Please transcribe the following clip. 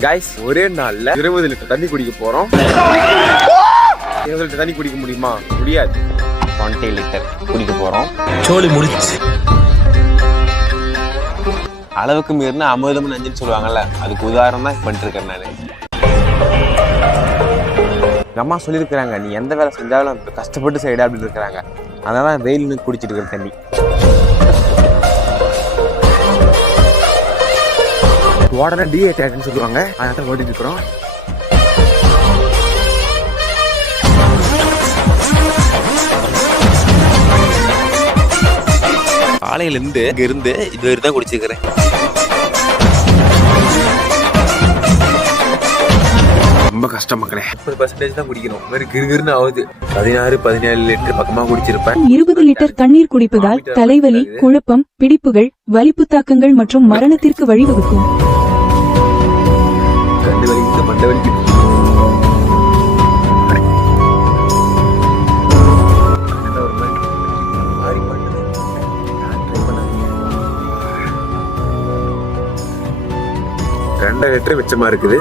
Guys ஒரே நாள்ல 20 litre தண்ணி குடிக்க போறோம். 20 லிட்டர் தண்ணி குடிக்க முடியுமா? முடியாது. 20 லிட்டர் குடிக்க போறோம். சோலி முடிச்சு. அளவுக்கு மீறினா அமிர்தம் நஞ்சுன்னு சொல்லுவாங்கல்ல, அதுக்கு உதாரணம் தான் பண்ணிட்டு இருக்கேன் நானு. எங்க அம்மா சொல்லியிருக்கிறாங்க, நீ எந்த வேலை செஞ்சாலும் கஷ்டப்பட்டு செய்யடா அப்படின்னு இருக்கிறாங்க. அதனால வெயில்னு குடிச்சிட்டு இருக்கிற தண்ணி. உடனே டீஹைட்ரேட்னு சொல்லுவாங்க, அதனால ஓடிட்டு இருக்கிறோம். காலையில இருந்து இங்க இருந்து இது வரை தான் குடிச்சிருக்கிறேன். ரொம்ப கஷ்டம் மக்களே. 30% தான் குடிக்கணும். வேற கிருகிருன்னு ஆகுது. 16-17 லிட்டர் பக்கமா குடிச்சிருப்பேன். 20 லிட்டர் தண்ணீர் குடிப்பதால் தலைவலி, குழப்பம், பிடிப்புகள், வலிப்பு தாக்கங்கள் மற்றும் மரணத்திற்கு வழிவகுக்கும். கண்டு வலிக்குது, மண்டை வலிக்குது. ரெண்டரை லிட்டர் மிச்சமா இருக்குது.